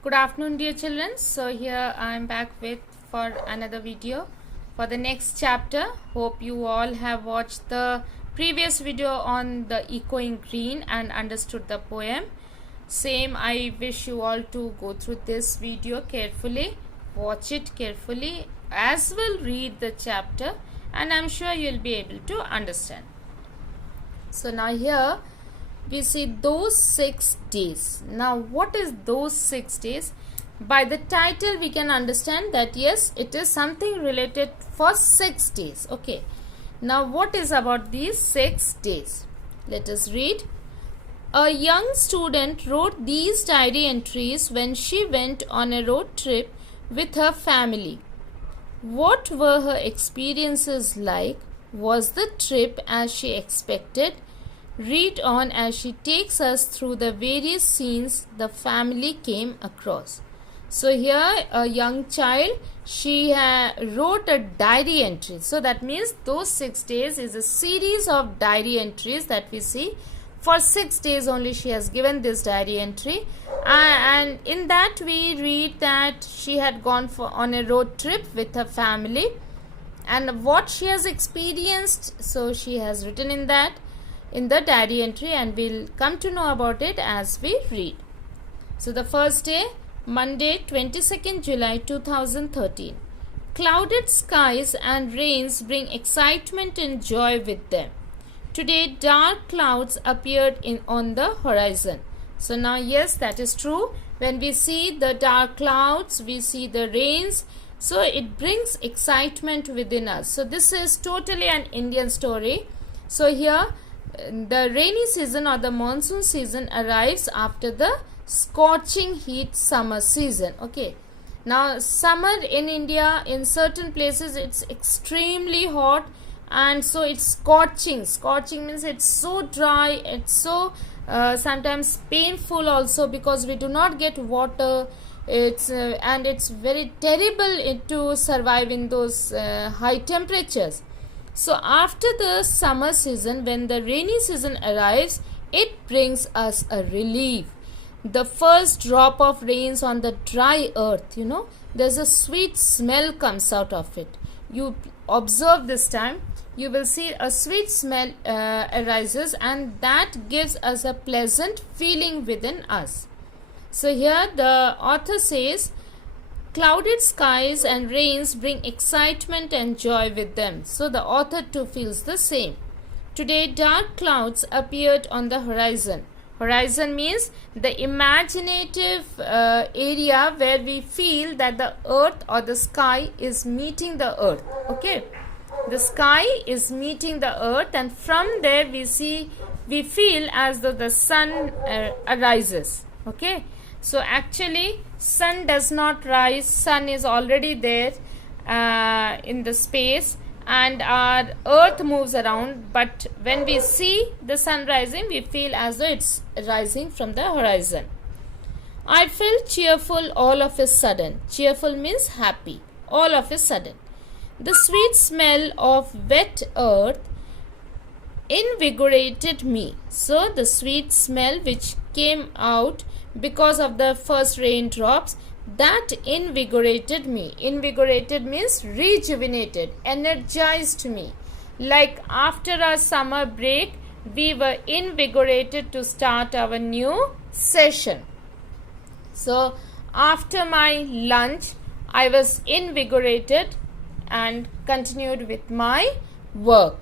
Good afternoon, dear children. So here I am back with for another video for the next chapter. Hope you all have watched the previous video on the echoing green and understood the poem. Same, I wish you all to go through this video carefully, watch it carefully, as well read the chapter, and I'm sure you'll be able to understand. So now here we see those 6 days. Now what is those 6 days? By the title we can understand that yes, it is something related for 6 days. Okay, now what is about these 6 days? Let us read. A young student wrote these diary entries when she went on a road trip with her family. What were her experiences like? Was the trip as she expected? Read on as she takes us through the various scenes the family came across. So here a young child, she wrote a diary entry. So that means those 6 days is a series of diary entries that we see. For 6 days only she has given this diary entry, and in that we read that she had gone on a road trip with her family, and what she has experienced, so she has written in the diary entry, and we'll come to know about it as we read. So the first day, Monday, 22nd July 2013. Clouded skies and rains bring excitement and joy with them. Today dark clouds appeared on the horizon. So now yes, that is true. When we see the dark clouds, we see the rains, so it brings excitement within us. So this is totally an Indian story. So here the rainy season or the monsoon season arrives after the scorching heat summer season. Okay, now summer in India, in certain places it's extremely hot, and so it's scorching means it's so dry, it's so sometimes painful also, because we do not get water. It's and it's very terrible to survive in those high temperatures. So after the summer season, when the rainy season arrives, it brings us a relief. The first drop of rains on the dry earth, there's a sweet smell comes out of it. You observe this time, you will see a sweet smell arises, and that gives us a pleasant feeling within us. So here the author says, clouded skies and rains bring excitement and joy with them. So the author too feels the same. Today dark clouds appeared on the horizon. Horizon means the imaginative area where we feel that the earth or the sky is meeting the earth. Okay, the sky is meeting the earth, and from there we feel as though the sun arises. Okay, so actually sun does not rise, sun is already there in the space, and our earth moves around, but when we see the sun rising, we feel as though it's rising from the horizon. I felt cheerful all of a sudden. Cheerful means happy. All of a sudden, the sweet smell of wet earth invigorated me. So the sweet smell which came out because of the first raindrops, that invigorated me. Invigorated means rejuvenated, energized me. Like after our summer break, we were invigorated to start our new session. So after my lunch, I was invigorated and continued with my work.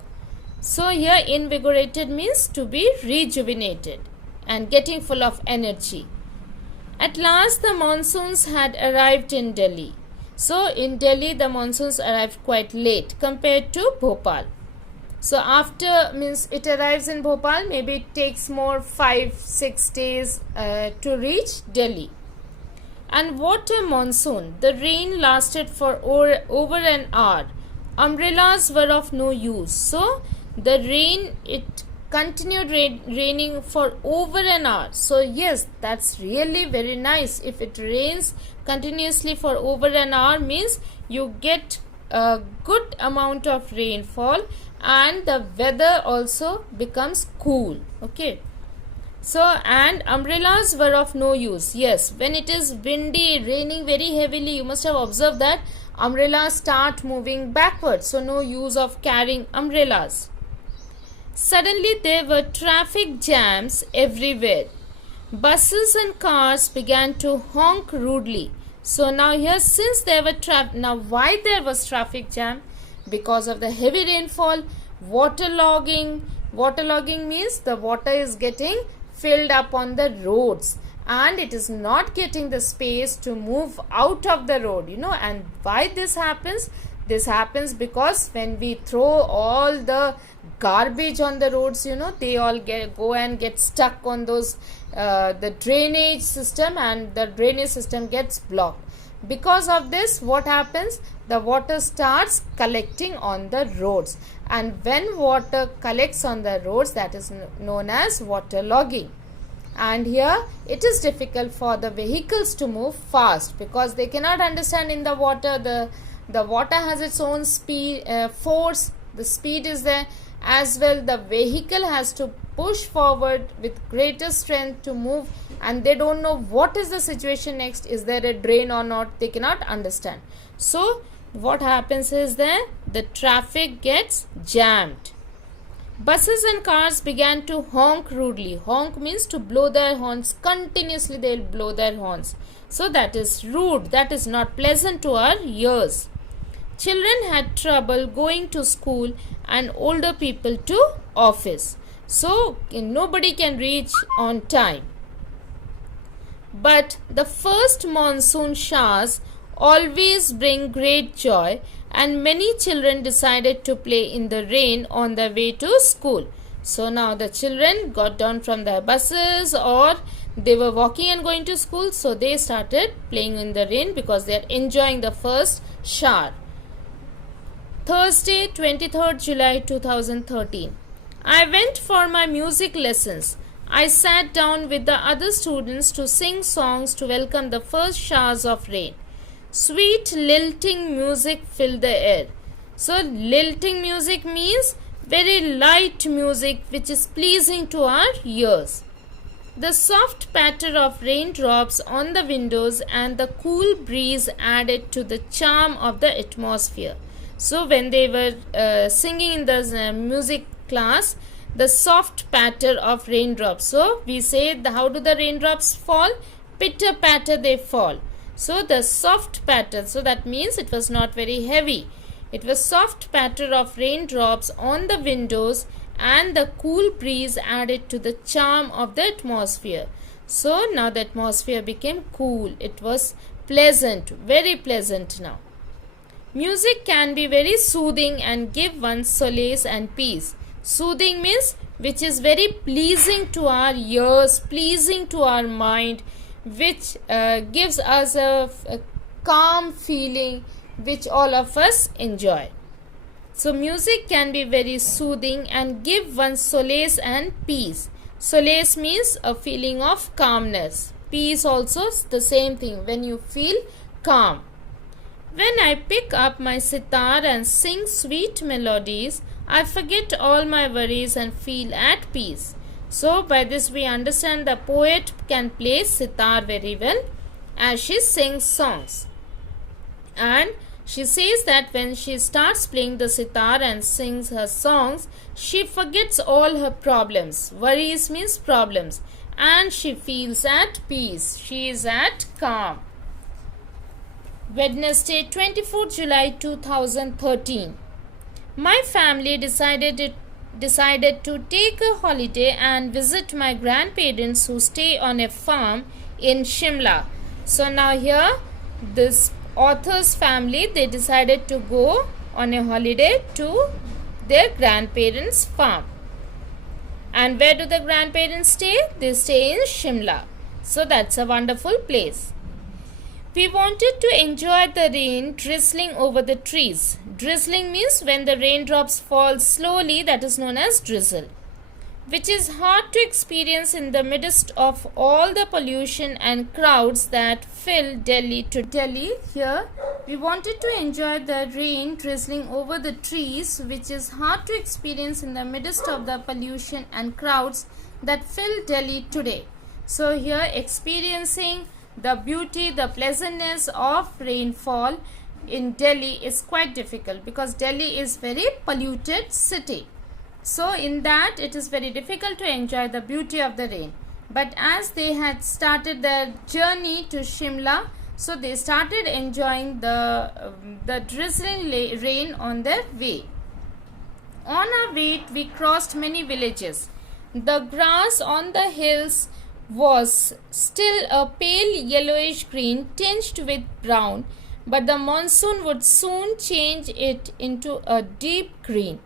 So here invigorated means to be rejuvenated and getting full of energy. At last the monsoons had arrived in Delhi. So in Delhi the monsoons arrived quite late compared to Bhopal. So after means it arrives in Bhopal, maybe it takes more 5-6 days to reach Delhi. And what a monsoon! The rain lasted for over an hour. Umbrellas were of no use. So the rain, it continued raining for over an hour. So yes, that's really very nice. If it rains continuously for over an hour, means you get a good amount of rainfall, and the weather also becomes cool. Okay, So, and umbrellas were of no use. Yes, when it is windy, raining very heavily, you must have observed that umbrellas start moving backwards. So, no use of carrying umbrellas. Suddenly, there were traffic jams everywhere. Buses and cars began to honk rudely. So, now here, since there were why there was traffic jam? Because of the heavy rainfall, waterlogging. Waterlogging means the water is getting filled up on the roads and it is not getting the space to move out of the road, and why this happens? This happens because when we throw all the garbage on the roads, they all go and get stuck on those the drainage system, and the drainage system gets blocked. Because of this, what happens? The water starts collecting on the roads, and when water collects on the roads, that is known as waterlogging. And here it is difficult for the vehicles to move fast because they cannot understand in the water. The water has its own speed, force. The speed is there as well. The vehicle has to push forward with greater strength to move, and they don't know what is the situation next. Is there a drain or not? They cannot understand. So what happens is that the traffic gets jammed. Buses and cars began to honk rudely. Honk means to blow their horns. Continuously they will blow their horns. So that is rude. That is not pleasant to our ears. Children had trouble going to school and older people to office. So nobody can reach on time. But the first monsoon showers always bring great joy, and many children decided to play in the rain on their way to school. So now the children got down from their buses or they were walking and going to school, so they started playing in the rain because they are enjoying the first shower. Thursday, 23rd July 2013. I went for my music lessons. I sat down with the other students to sing songs to welcome the first showers of rain. Sweet lilting music filled the air. So lilting music means very light music which is pleasing to our ears. The soft patter of raindrops on the windows and the cool breeze added to the charm of the atmosphere. So when they were singing in the music class, the soft patter of raindrops. So we say how do the raindrops fall? Pitter patter they fall. So the soft patter, so that means it was not very heavy. It was soft patter of raindrops on the windows and the cool breeze added to the charm of the atmosphere. So now the atmosphere became cool. It was pleasant, very pleasant now. Music can be very soothing and give one solace and peace. Soothing means which is very pleasing to our ears, pleasing to our mind, which gives us a calm feeling which all of us enjoy. So music can be very soothing and give one solace and peace. Solace means a feeling of calmness. Peace also the same thing, when you feel calm. When I pick up my sitar and sing sweet melodies, I forget all my worries and feel at peace. So by this we understand the poet can play sitar very well as she sings songs. And she says that when she starts playing the sitar and sings her songs, she forgets all her problems. Worries means problems. And she feels at peace. She is at calm. Wednesday, 24th July 2013. My family decided to take a holiday and visit my grandparents who stay on a farm in Shimla. So now here this author's family, they decided to go on a holiday to their grandparents' farm. And where do the grandparents stay? They stay in Shimla. So that's a wonderful place. We wanted to enjoy the rain drizzling over the trees. Drizzling means when the raindrops fall slowly, that is known as drizzle, which is hard to experience in the midst of all the pollution and crowds that fill Delhi today. Here, we wanted to enjoy the rain drizzling over the trees, which is hard to experience in the midst of the pollution and crowds that fill Delhi today. So here experiencing the beauty, the pleasantness of rainfall in Delhi is quite difficult because Delhi is very polluted city. So in that it is very difficult to enjoy the beauty of the rain. But as they had started their journey to Shimla, so they started enjoying the drizzling rain on their way. On our way, we crossed many villages. The grass on the hills was still a pale yellowish green tinged with brown, but the monsoon would soon change it into a deep green.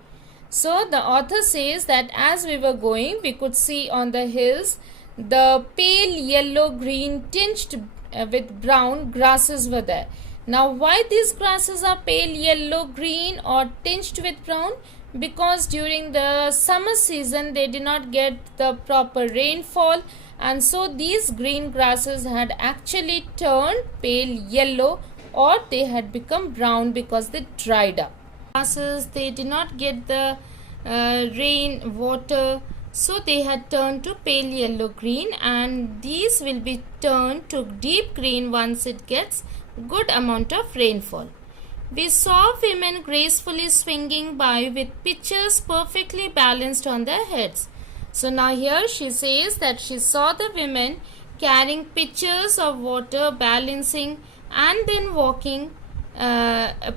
So the author says that as we were going, we could see on the hills the pale yellow green tinged with brown grasses were there. Now why these grasses are pale yellow green or tinged with brown? Because during the summer season they did not get the proper rainfall, and so these green grasses had actually turned pale yellow or they had become brown because they dried up. Grasses, they did not get the rain water, so they had turned to pale yellow green, and these will be turned to deep green once it gets good amount of rainfall. We saw women gracefully swinging by with pitchers perfectly balanced on their heads. So now here she says that she saw the women carrying pitchers of water, balancing and then walking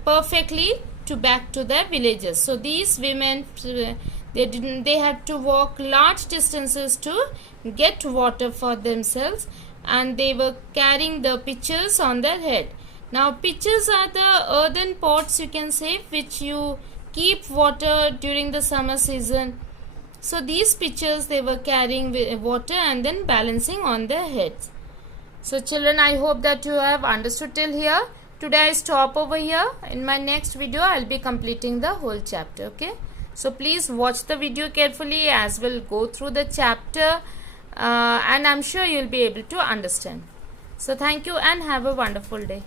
perfectly back to their villages. So these women, they had to walk large distances to get water for themselves, and they were carrying the pitchers on their head. Now pitchers are the earthen pots, you can say, which you keep water during the summer season. So these pitchers, they were carrying water and then balancing on their heads. So children, I hope that you have understood till here. Today I stop over here. In my next video I will be completing the whole chapter. Okay, so please watch the video carefully as we'll go through the chapter, and I'm sure you'll be able to understand. So thank you and have a wonderful day.